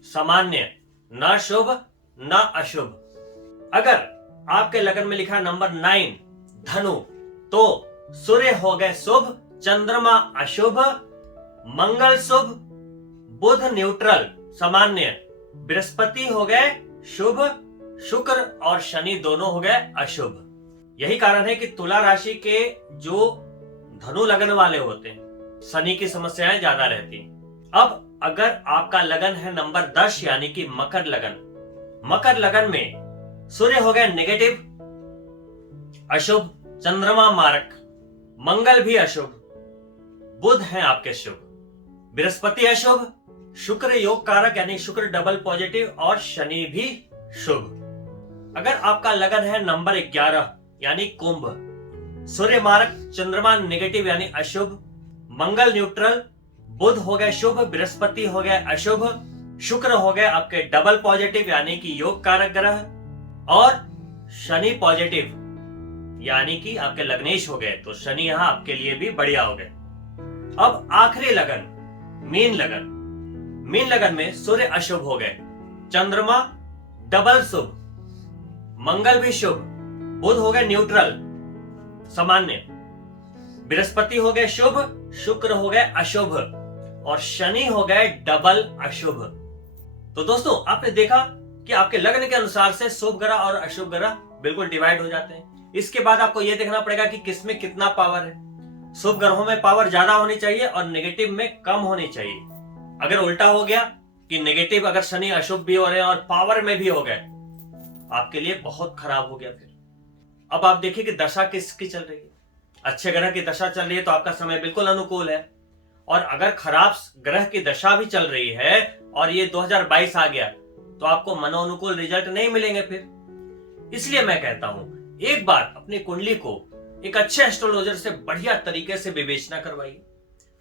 सामान्य, न शुभ न अशुभ। अगर आपके लगन में लिखा नंबर 9 धनु, तो सूर्य हो गए शुभ, चंद्रमा अशुभ, मंगल शुभ, बुध न्यूट्रल सामान्य, बृहस्पति हो गए शुभ, शुक्र और शनि दोनों हो गए अशुभ। यही कारण है कि तुला राशि के जो धनु लगन वाले होते हैं शनि की समस्याएं ज्यादा रहती हैं। अब अगर आपका लगन है नंबर 10 यानी कि मकर लगन, मकर लगन में सूर्य हो गए नेगेटिव अशुभ, चंद्रमा मारक, मंगल भी अशुभ, बुध है आपके शुभ, बृहस्पति अशुभ, शुक्र योग कारक यानी शुक्र डबल पॉजिटिव और शनि भी शुभ। अगर आपका लगन है नंबर 11 यानी कुंभ, सूर्य मारक, चंद्रमा नेगेटिव यानी अशुभ, मंगल न्यूट्रल, बुध हो गए शुभ, बृहस्पति हो गए अशुभ, शुक्र हो गए आपके डबल पॉजिटिव यानी कि योग कारक ग्रह और शनि पॉजिटिव यानी कि आपके लग्नेश हो गए, तो शनि यहां आपके लिए भी बढ़िया हो गए। अब आखिरी लगन मीन लगन, मीन लगन में सूर्य अशुभ हो गए, चंद्रमा डबल शुभ, मंगल भी शुभ, बुध हो गए न्यूट्रल सामान्य, बृहस्पति हो गए शुभ, शुक्र हो गए अशुभ और शनि हो गए डबल अशुभ। तो दोस्तों आपने देखा कि आपके लग्न के अनुसार से शुभ ग्रह और अशुभ ग्रह बिल्कुल डिवाइड हो जाते हैं। इसके बाद आपको यह देखना पड़ेगा कि किसमें कितना पावर है। शुभ ग्रहों में पावर ज्यादा होनी चाहिए और नेगेटिव में कम होनी चाहिए। अगर उल्टा हो गया कि नेगेटिव अगर शनि अशुभ भी हो रहे हैं और पावर में भी हो गए, आपके लिए बहुत खराब हो गया। फिर अब आप देखिए कि दशा किसकी चल रही है। अच्छे ग्रह की दशा चल रही है तो आपका समय बिल्कुल अनुकूल है, और अगर खराब ग्रह की दशा भी चल रही है और ये 2022 आ गया तो आपको मनोनुकूल रिजल्ट नहीं मिलेंगे फिर। इसलिए मैं कहता हूं एक बार अपनी कुंडली को एक अच्छे एस्ट्रोलॉजर से बढ़िया तरीके से विवेचना करवाइए,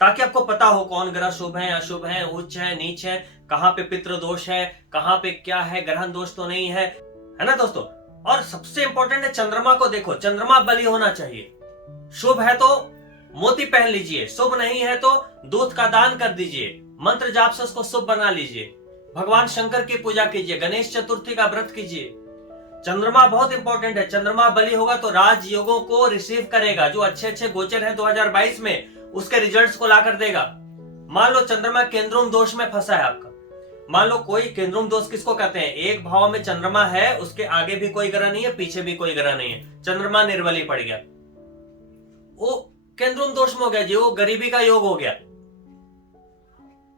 ताकि आपको पता हो कौन ग्रह शुभ है, अशुभ है, उच्च है, नीच है, कहां पे पितृ दोष है, कहां पे क्या है, ग्रहण दोष तो नहीं है ना दोस्तों। और सबसे इंपॉर्टेंट है चंद्रमा को देखो, चंद्रमा बली होना चाहिए। शुभ है तो मोती पहन लीजिए, शुभ नहीं है तो दूध का दान कर दीजिए, मंत्र जाप से उसको शुभ बना लीजिए, भगवान शंकर की पूजा कीजिए, गणेश चतुर्थी का व्रत कीजिए। चंद्रमा बहुत इंपॉर्टेंट है। चंद्रमा बली होगा तो राजयोगों को रिसीव करेगा, जो अच्छे अच्छे गोचर हैं 2022 में उसके रिजल्ट्स को लाकर देगा। मान लो चंद्रमा केंद्रुम दोष में फंसा है आपका, मान लो कोई केंद्रुम दोष किसको कहते हैं, एक भाव में चंद्रमा है, उसके आगे भी कोई ग्रह नहीं है, पीछे भी कोई ग्रह नहीं है, चंद्रमा निर्बली पड़ गया, वो केंद्रुम दोष में हो गया जी, वो गरीबी का योग हो गया।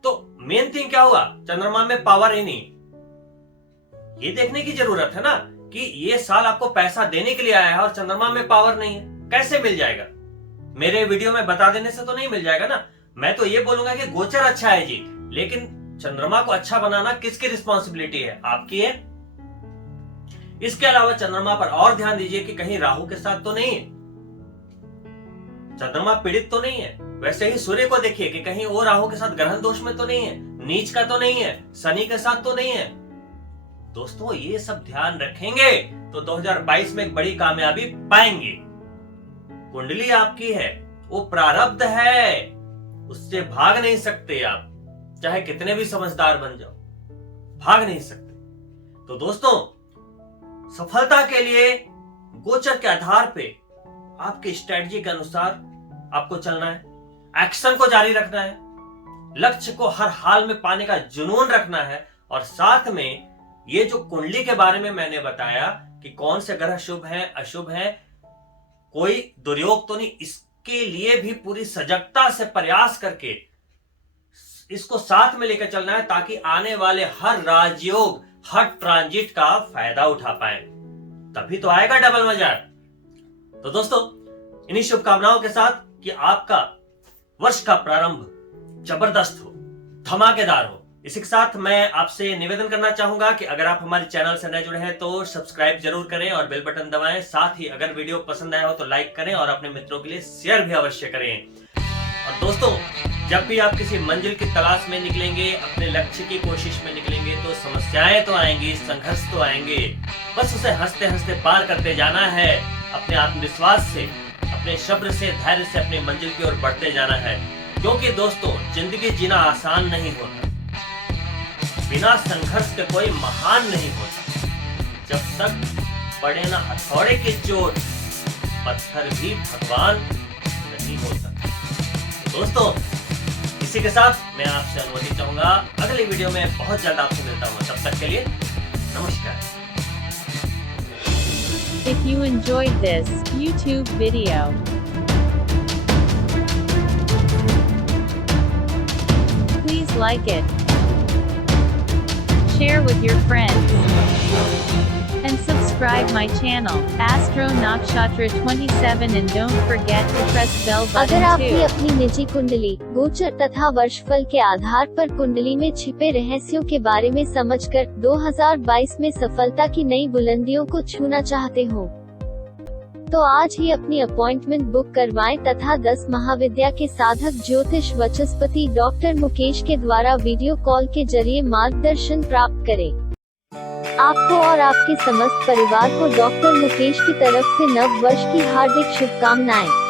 तो मेन थिंग क्या हुआ, चंद्रमा में पावर ही नहीं। ये देखने की जरूरत है ना कि ये साल आपको पैसा देने के लिए आया है और चंद्रमा में पावर नहीं है, कैसे मिल जाएगा। मेरे वीडियो में बता देने से तो नहीं मिल जाएगा ना। मैं तो ये बोलूंगा कि गोचर अच्छा है जी, लेकिन चंद्रमा को अच्छा बनाना किसकी रिस्पॉन्सिबिलिटी है, आपकी है। इसके अलावा चंद्रमा पर और ध्यान दीजिए कि कहीं राहु के साथ तो नहीं है, चंद्रमा पीड़ित तो नहीं है। वैसे ही सूर्य को देखिए कि कहीं वो राहु के साथ ग्रहण दोष में तो नहीं है, नीच का तो नहीं है, शनि के साथ तो नहीं है। दोस्तों ये सब ध्यान रखेंगे तो 2022 में एक बड़ी कामयाबी पाएंगे। कुंडली आपकी है, वो प्रारब्ध है, उससे भाग नहीं सकते आप, चाहे कितने भी समझदार बन जाओ, भाग नहीं सकते। तो दोस्तों सफलता के लिए गोचर के आधार पे आपकी स्ट्रेटजी के अनुसार आपको चलना है, एक्शन को जारी रखना है, लक्ष्य को हर हाल में पाने का जुनून रखना है। और साथ में ये जो कुंडली के बारे में मैंने बताया कि कौन से ग्रह शुभ हैं, अशुभ हैं, कोई दुर्योग तो नहीं, इसके लिए भी पूरी सजगता से प्रयास करके इसको साथ में लेकर चलना है, ताकि आने वाले हर राजयोग, हर ट्रांजिट का फायदा उठा पाए, तभी तो आएगा डबल मजा। तो दोस्तों इन्हीं शुभकामनाओं के साथ कि आपका वर्ष का प्रारंभ जबरदस्त हो, धमाकेदार हो, इसी के साथ मैं आपसे निवेदन करना चाहूंगा कि अगर आप हमारे चैनल से नए जुड़े हैं तो सब्सक्राइब जरूर करें और बेल बटन दबाएं। साथ ही अगर वीडियो पसंद आया हो तो लाइक करें और अपने मित्रों के लिए शेयर भी अवश्य करें। और दोस्तों जब भी आप किसी मंजिल की तलाश में निकलेंगे, अपने लक्ष्य की कोशिश में निकलेंगे, तो समस्याएं तो आएंगी, संघर्ष तो आएंगे, बस उसे हंसते हंसते पार करते जाना है, अपने आत्मविश्वास से, अपने सब्र से, धैर्य से अपनी मंजिल की ओर बढ़ते जाना है। क्योंकि दोस्तों जिंदगी जीना आसान नहीं होता, बिना संघर्ष के कोई महान नहीं होता। जब तक पड़े ना हथौड़े की चोट, पत्थर भी भगवान नहीं होता। दोस्तों इसी के साथ मैं आपसे अनुमति चाहूंगा, अगली वीडियो में बहुत जल्द आपसे मिलता हूँ। तब तक के लिए नमस्कार। If you enjoyed this YouTube video, please like it, share with your friends, and subscribe my channel, Astro Nakshatra 27, and don't forget to press bell अगर button आप भी too. अपनी निजी कुंडली, गोचर तथा वर्षफल के आधार पर कुंडली में छिपे रहस्यों के बारे में समझकर 2022 में सफलता की नई बुलंदियों को छूना चाहते हो, तो आज ही अपनी अपॉइंटमेंट बुक करवाएं तथा 10 महाविद्या के साधक ज्योतिष वचस्पति डॉक्टर मुकेश के द्वारा वीडियो कॉल के जरिए मार्गदर्शन प्राप्त करें। आपको और आपके समस्त परिवार को डॉक्टर मुकेश की तरफ से नव वर्ष की हार्दिक शुभकामनाएं।